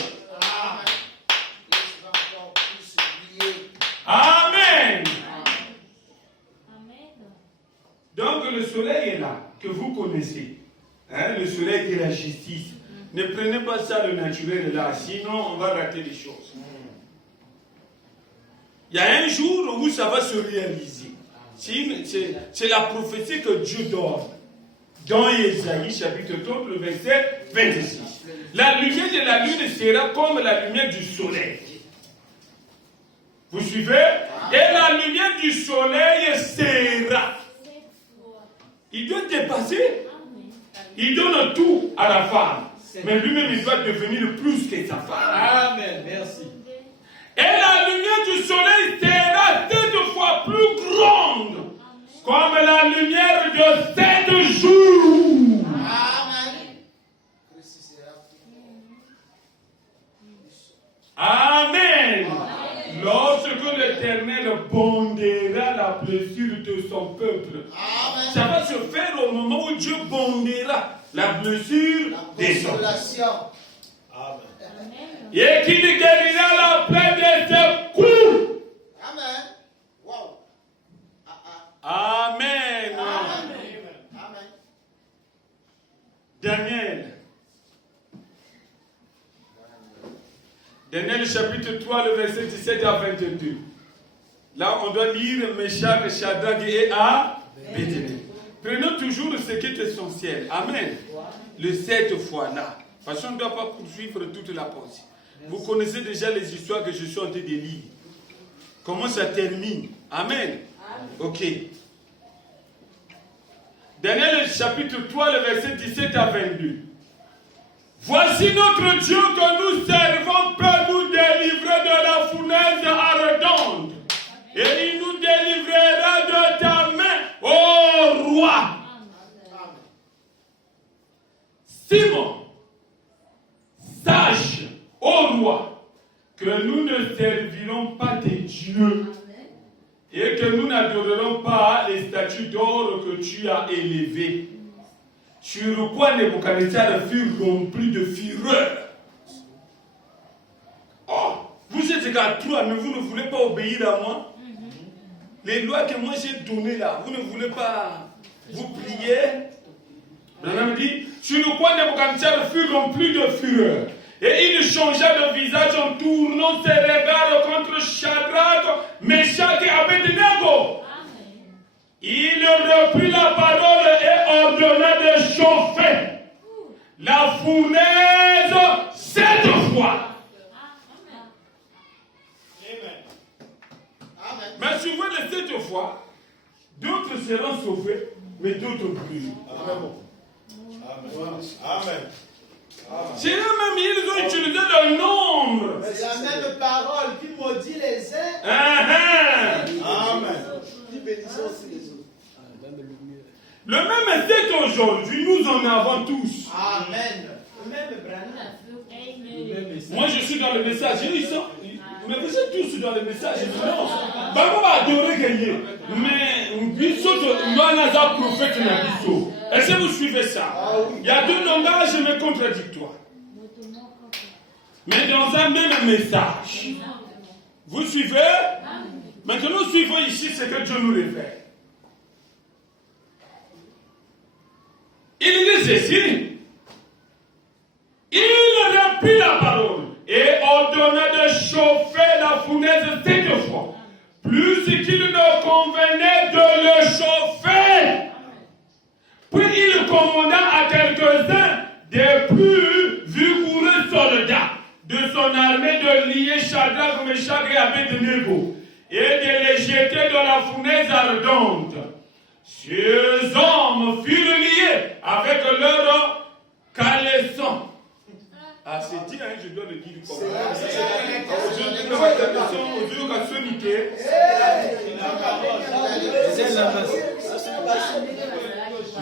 Amen. Donc le soleil est là, que vous connaissez. Hein, le soleil est la justice. Ne prenez pas ça le naturel là, sinon on va rater les choses. Il y a un jour où ça va se réaliser. C'est la prophétie que Dieu donne. Dans Ésaïe chapitre 30, le verset 26. La lumière de la lune sera comme la lumière du soleil. Vous suivez? Et la lumière du soleil sera. Il doit dépasser. Il donne tout à la femme. Mais lui-même, il doit devenir plus que sa femme. Amen. Merci. Et la lumière du soleil sera 7 fois plus grande. Comme la lumière de 7 jours. Amen. Lorsque l'Éternel bondera la blessure de son peuple. Amen. Ça va se faire au moment où Dieu bondera la blessure des hommes. Amen. Et qu'il guérira la plaie de ses coups. Amen. Wow. Amen. Amen. Daniel chapitre 3, le verset 17 à 22. Là, on doit lire Meshach, Shadrach et Abednego. Prenons toujours ce qui est essentiel. Amen. Le 7 fois là. Parce qu'on ne doit pas poursuivre toute la pensée. Vous connaissez déjà les histoires que je suis en train de lire. Comment ça termine. Amen. Ok. Daniel chapitre 3, le verset 17 à 22. Voici notre Dieu que nous servons peut nous délivrer de la fournaise ardente. Et il nous délivrera de ta main, ô roi. Simon, sache, ô roi, que nous ne servirons pas tes dieux et que nous n'adorerons pas les statues d'or que tu as élevées. Sur quoi Nebuchadnezzar fut rempli de fureur. Oh, vous êtes à trois, mais vous ne voulez pas obéir à moi. Les lois que moi j'ai données là, vous ne voulez pas vous plier. Branham dit, sur quoi Nebuchadnezzar fut rempli de fureur. Et il changea de visage en tournant ses regards contre Shadrach, Meshach et Abednego. Il reprit la parole et ordonna de chauffer la fournaise 7 fois. Mais souvent les 7 fois, d'autres seront sauvés, mais d'autres plus. Amen. C'est eux-mêmes, ils ont utilisé le nombre. C'est la même parole qui maudit les uns. Amen. Qui bénissent aussi les autres. Le même 7 aujourd'hui, nous en avons tous. Amen. Le même Branham. Moi, je suis dans le message. Mais vous êtes tous dans le message. Non. On va adorer gagner. Mais nous avons un prophète. Est-ce que vous suivez ça? Il y a deux langages mais contradictoires. Mais dans un même message. Vous suivez? Maintenant, nous suivons ici ce que Dieu nous révèle. Il dit ceci. Il remplit la parole et ordonna de chauffer la fournaise 7 fois, plus qu'il ne convenait de le chauffer. Puis il commanda à quelques-uns des plus vigoureux soldats de son armée de lier Shadrach, Meshach et Abednego et de les jeter dans la fournaise ardente. Ces hommes furent liés avec leurs caleçons. Ah, c'est dit, hein, je dois le dire comme ça.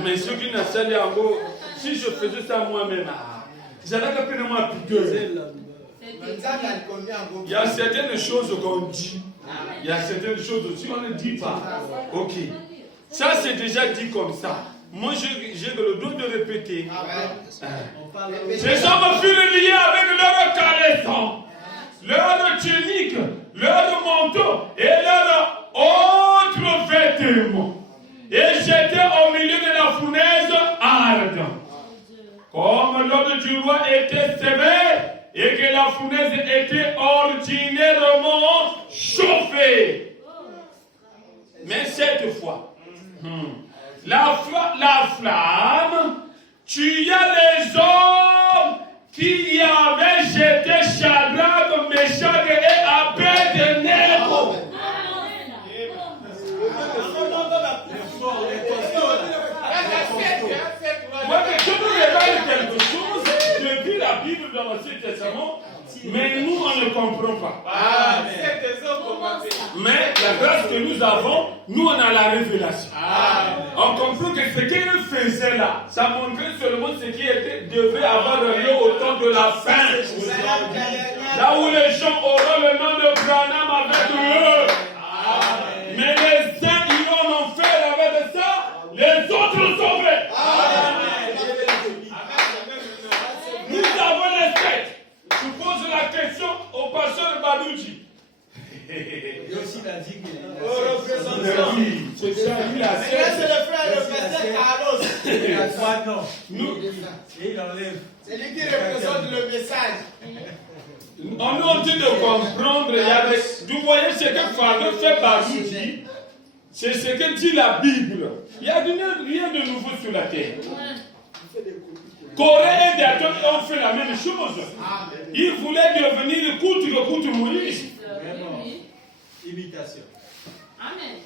Mais ceux qui n'ont pas en gros, si je faisais ça moi-même, j'allais appeler moi pudeur. Il y a certaines choses qu'on dit. Il y a certaines choses aussi qu'on ne dit pas. Ok. Ça, c'est déjà dit comme ça. Moi, j'ai le droit de répéter. Ces hommes furent liés avec leur caleçon, leur tunique, leur manteau et leur autre vêtement, et jetés au milieu de la fournaise ardente. Comme l'ordre du roi était sévère et que la fournaise était ordinairement chauffée. Mais cette fois, la flamme tua les hommes qui y avaient jeté Shadrach, Meshach et Abednego. Moi, que je nous révèle quelque chose, je lis la Bible dans l'Ancien Testament, mais nous, on ne comprend pas. Mais la grâce que nous avons, nous, on a la révélation. On comprend que ce qu'il faisait là, ça montrait seulement ce qui devait avoir lieu au temps de la fin. Là où les gens auront le nom de Branham avec eux. Mais les uns iront en enfer avec ça, les autres sauvés. Nous avons les 7. Je pose la question au pasteur Balouji. Il aussi l'a dit qu'il C'est ça, lui, la c'est le frère, le pasteur Carlos. Il a 3 noms. Et il enlève. c'est lui qui représente le message. On est en train de comprendre. Vous voyez ce que Pharaon fait Balouji. C'est ce que dit la Bible. Il n'y a rien de nouveau sur la terre. Corée et Dathan ont fait la même chose. Ils voulaient devenir coûte que coûte Moïse. Imitation. Amen.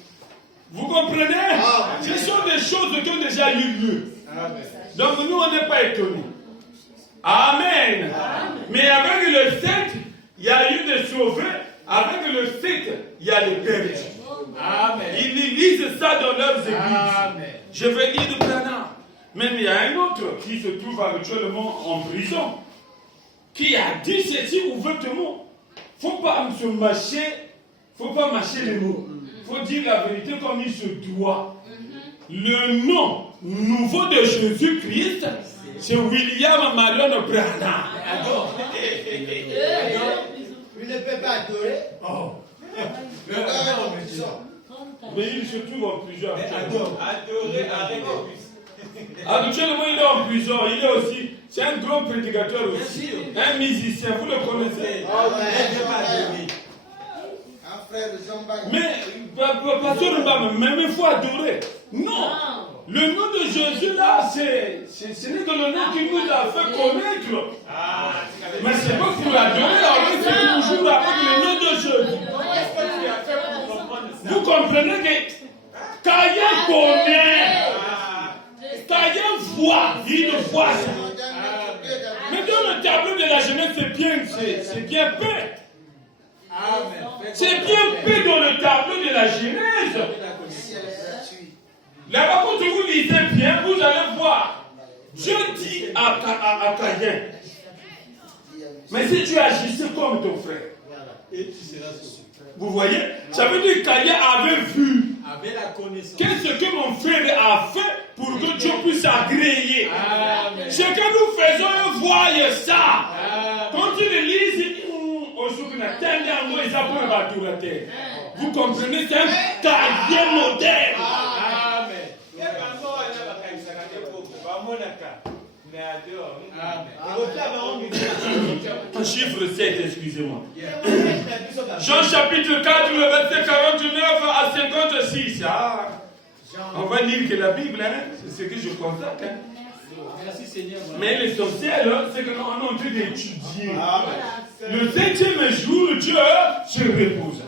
Vous comprenez? Ce sont des choses qui ont déjà eu lieu. Amen. Donc nous, on n'est pas étonnés. Amen. Mais avec le 7, il y a eu des sauvés. Avec le 7, il y a les perdus. Amen. Ils lisent ça dans leurs églises. Amen. Je vais lire de Branham. Même il y a un autre qui se trouve actuellement en prison, qui a dit ceci ouvertement. Il ne faut pas se mâcher, faut pas mâcher les mots. Il faut dire la vérité comme il se doit. Le nom nouveau de Jésus-Christ, c'est William Marion Branham. Il ne peut pas adorer. Mais il se trouve en prison. Adorer avec Actuellement, il est en prison. Il est aussi, c'est un grand prédicateur aussi. Un musicien, vous le connaissez. Un frère de Jean-Baptiste. Mais, pasteur Mbam, même il faut adorer. Non. le nom de Jésus là, ce n'est que le nom qui nous a fait connaître. Mais c'est pas pour l'adorer, alors c'est toujours avec le nom de Jésus. Vous comprenez que Caïn connaît, Caïn voit, il voit ça. Mais dans le tableau de la jeunesse, c'est bien peint. C'est bien peint dans le tableau de la Genèse. Là-bas, quand vous lisez bien, vous allez voir. Dieu dit à Caïn, mais si tu agissais comme ton frère, et tu seras sauvé. Vous voyez, ça veut dire que Caïn avait vu Avec la connaissance. qu'est-ce que mon frère a fait pour que Dieu puisse agréer. Amen. Ce que nous faisons, voyez ça. Amen. Quand tu le lis, vous comprenez, c'est un Caïn moderne. Chiffre 7, excusez-moi. Jean chapitre 4, le verset 49 à 56. On va lire que la Bible, c'est ce que je constate. Merci Seigneur. Mais l'essentiel, c'est que nous sommes en train d'étudier. Le 7e jour, Dieu se repose.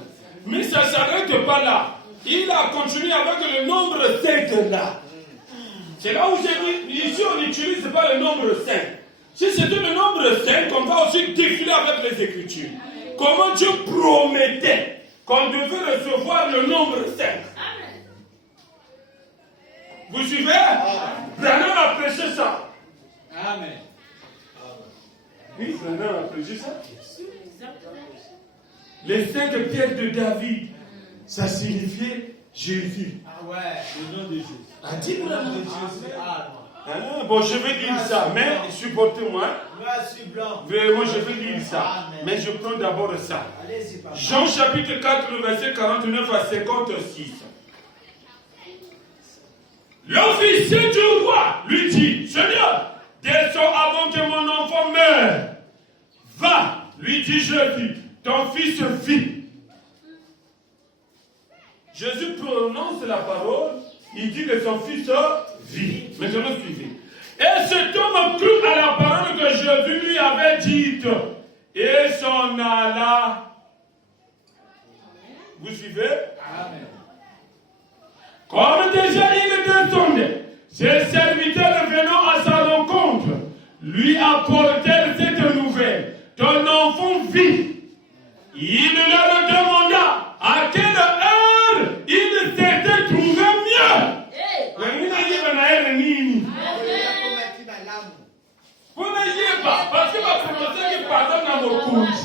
Mais ça ne s'arrête pas là. Il a continué avec le nombre 7 là. C'est là où j'ai dit, ici on n'utilise pas le nombre 5. Si c'était le nombre 5, on va aussi défiler avec les Écritures. Comment Dieu promettait qu'on devait recevoir le nombre 5. Vous suivez? Branham a prêché ça. Amen. Oui, Branham a prêché ça. Les 5 pierres de David, ça signifiait Jésus. Ah ouais, le nom de Jésus. A dit Branham. Bon, je vais lire ça, mais supportez-moi. Vraiment, je vais lire ça. Mais je prends d'abord ça. Jean chapitre 4, le verset 49 à 56. L'officier du roi lui dit, Seigneur, descends avant que mon enfant meure. Va, lui dit Jésus, ton fils vit. Jésus prononce la parole, il dit que son fils vit. Maintenant, suivez. Et cet homme crut à la parole que Jésus lui avait dite et s'en alla. Vous suivez? Amen. Comme déjà il descendait, ses serviteurs venant à sa rencontre lui apportèrent cette nouvelle. Ton enfant vit. Il leur demanda à quelle heure il s'était trouvé mieux. Parce que ma promotion qui pardonne à mon coach.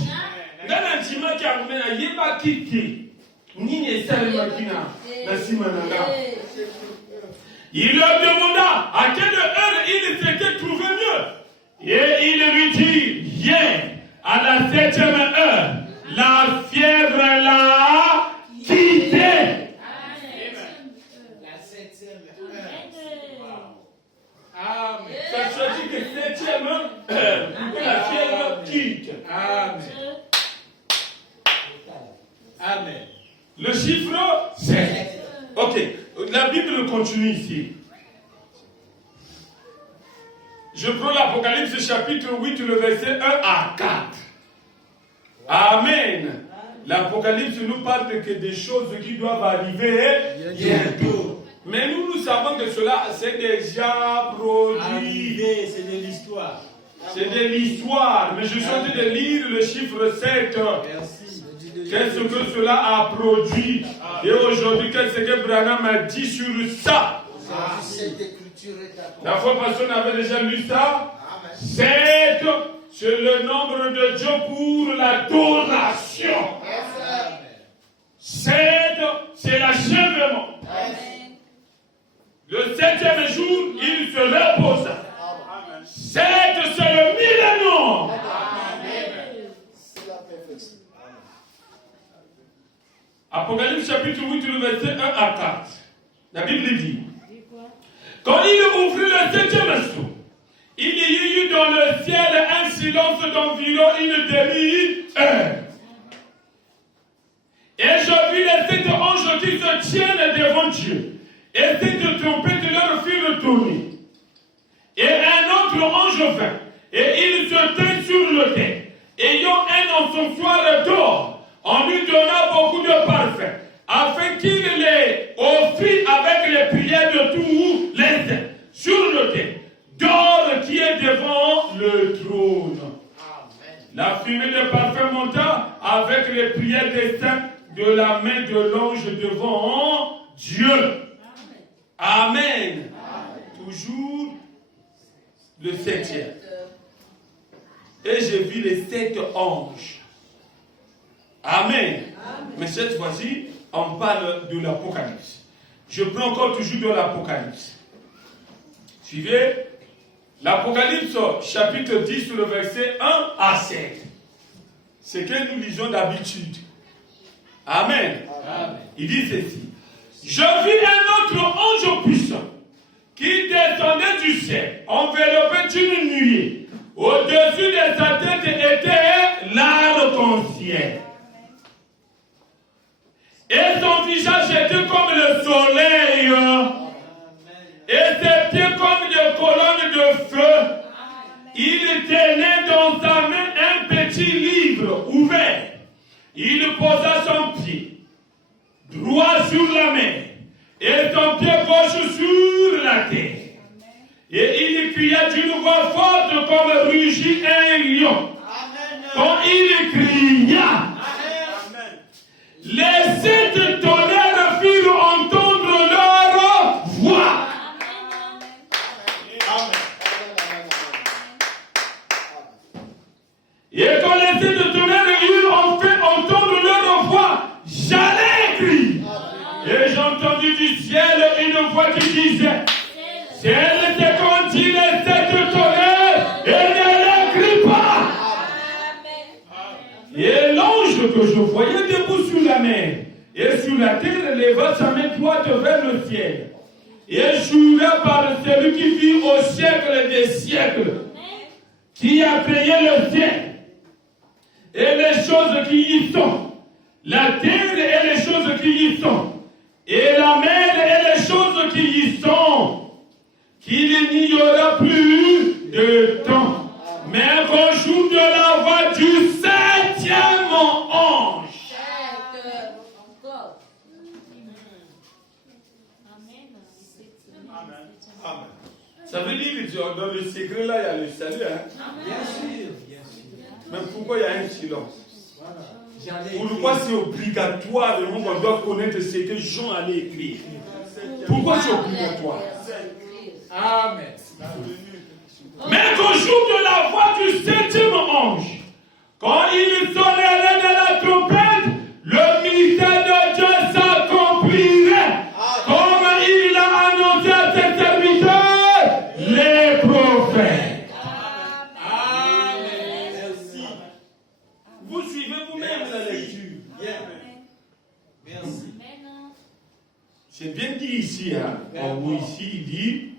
Dans un dimanche qui a mené à Yéba Kiki. Il leur demanda à quelle heure il s'était trouvé mieux. Et il lui dit, hier, à la 7e heure, la fièvre l'a quitté. La 7e heure. Amen. Ça se dit que 7e heure, la fièvre quitte. Amen. Amen. Le chiffre, c'est... Ok, la Bible continue ici. Je prends l'Apocalypse chapitre 8, le verset 1 à 4. Amen. L'Apocalypse nous parle que des choses qui doivent arriver bientôt. Mais nous savons que cela, c'est déjà produit. C'est de l'histoire. C'est de l'histoire. Mais je suis en train de lire le chiffre 7. Merci. Qu'est-ce que cela a produit? Et aujourd'hui, qu'est-ce que Branham a dit sur ça? La fois passée, on avait déjà lu ça. 7, c'est le nombre de Dieu pour l'adoration. 7, c'est l'achèvement. Le 7e jour, il se reposa. 7, c'est le millénaire. Apocalypse chapitre 8, le verset 1 à 4. La Bible dit, quand il ouvrit le 7e sceau, il y eut dans le ciel un silence d'environ une demi-heure. Et je vis les 7 anges qui se tiennent devant Dieu. Et cette trompette leur fut parfumé de parfum montant avec les prières des saints de la main de l'ange devant Dieu. Amen. Toujours le 7e. Et j'ai vu les 7 anges. Amen. Mais cette fois-ci, on parle de l'Apocalypse. Je prends encore toujours de l'Apocalypse. Suivez. L'Apocalypse, chapitre 10, sur le verset 1 à 7. C'est que nous lisons d'habitude. Amen. Amen. Il dit ceci. Je vis un autre ange puissant qui descendait du ciel, enveloppé d'une nuée. Au-dessus de sa tête était l'arc-en-ciel. Et son visage était comme le soleil. Et ses pieds comme des colonnes de feu. Il tenait dans sa main un petit livre ouvert. Il posa son pied droit sur la mer et son pied gauche sur la terre. Et il cria d'une voix forte comme rugit un lion. Quand il cria, les 7 tonnerres firent entendre leur voix. Et quand les 7 tonnerres eurent fait entendre leur voix, j'allais crier. Et j'ai entendu du ciel une voix qui disait, ciel te conduit les 7 tonnerres et ne les crie pas. Et l'ange que je voyais debout sur la mer et sur la terre leva sa main droite vers le ciel et jura par celui qui vit au siècle des siècles, qui a créé le ciel et les choses qui y sont, la terre et les choses qui y sont, et la mer et les choses qui y sont, qu'il n'y aura plus de temps, mais qu'au jour de la voix du 7e ange. Ça veut dire que dans le secret là, il y a le salut. Hein? Bien sûr, bien sûr. Mais pourquoi il y a un silence? Pourquoi c'est obligatoire de on doit connaître ce que Jean allait écrire? Pourquoi c'est obligatoire? Amen. Mais qu'au jour de la voix du 7e ange, quand il sonnerait de la trompette, le mystère de Dieu s'accomplirait, comme il l'a annoncé à ses serviteurs, les prophètes. Amen. Merci. Vous suivez vous-même la lecture. Merci. C'est bien dit ici, hein? Ou ici, il dit,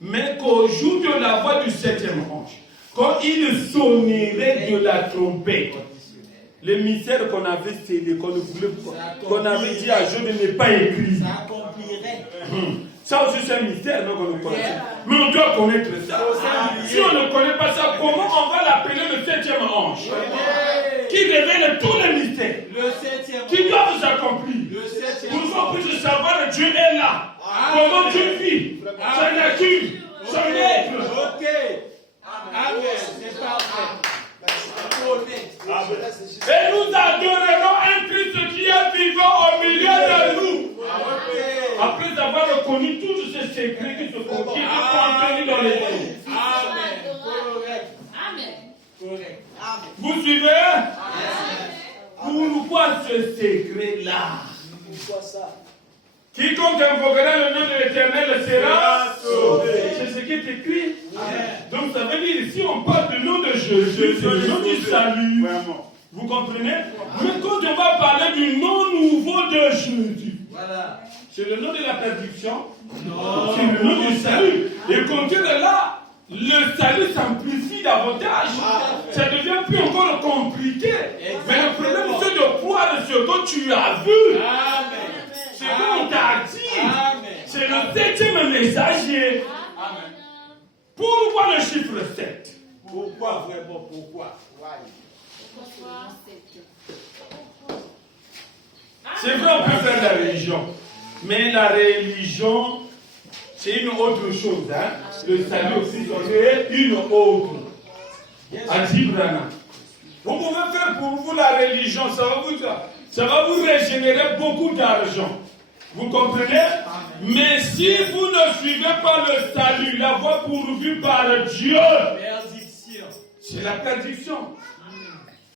mais qu'au jour de la voix du 7e ange, quand il sonnerait de la trompette, le mystère qu'on avait scellé, qu'on avait dit à Job de ne pas écrire. Ça accomplirait. Ça aussi c'est un mystère, non, qu'on ne connaît pas. Mais on doit connaître ça. Si on ne connaît pas ça, comment on va l'appeler le 7e ange? Qui révèle tous les mystères. Le 7e. Qui doivent s'accomplir. Le 7e. Pour qu'on puisse savoir que Dieu est là. Comment Dieu vit. Sa nature. Son être. Ok. Amen. C'est parfait. Et nous adorerons un Christ qui est vivant au milieu de nous. Après avoir connu tous ces secrets qui se contiennent dans les livres. Amen. Correct. Amen. Correct. Vous suivez? Pourquoi ce secret-là? Pourquoi ça? Quiconque invoquera le nom de l'Éternel sera sauvé. C'est ce qui est écrit. Donc ça veut dire ici on parle du nom de Jésus, c'est le nom du salut. Vous comprenez? Mais quand on va parler du nom nouveau de Jésus, Voilà. c'est le nom de la perdition, c'est le nom du salut. Et quand Dieu est là, le salut s'amplifie davantage. Ça devient plus encore compliqué. Mais le problème c'est de croire ce que tu as vu. Amen. C'est qu'on t'a dit. Amen. C'est le 7e messager. Amen. Pourquoi le chiffre 7? Pourquoi vraiment? Pourquoi? C'est vrai, on peut faire la religion. Mais la religion, c'est une autre chose. Hein? Le salut aussi, c'est une autre. Adjibrana. Vous pouvez faire pour vous la religion, ça va vous régénérer beaucoup d'argent. Vous comprenez? Mais si vous ne suivez pas le salut, la voie pourvue par Dieu, Perdition. c'est la perdition.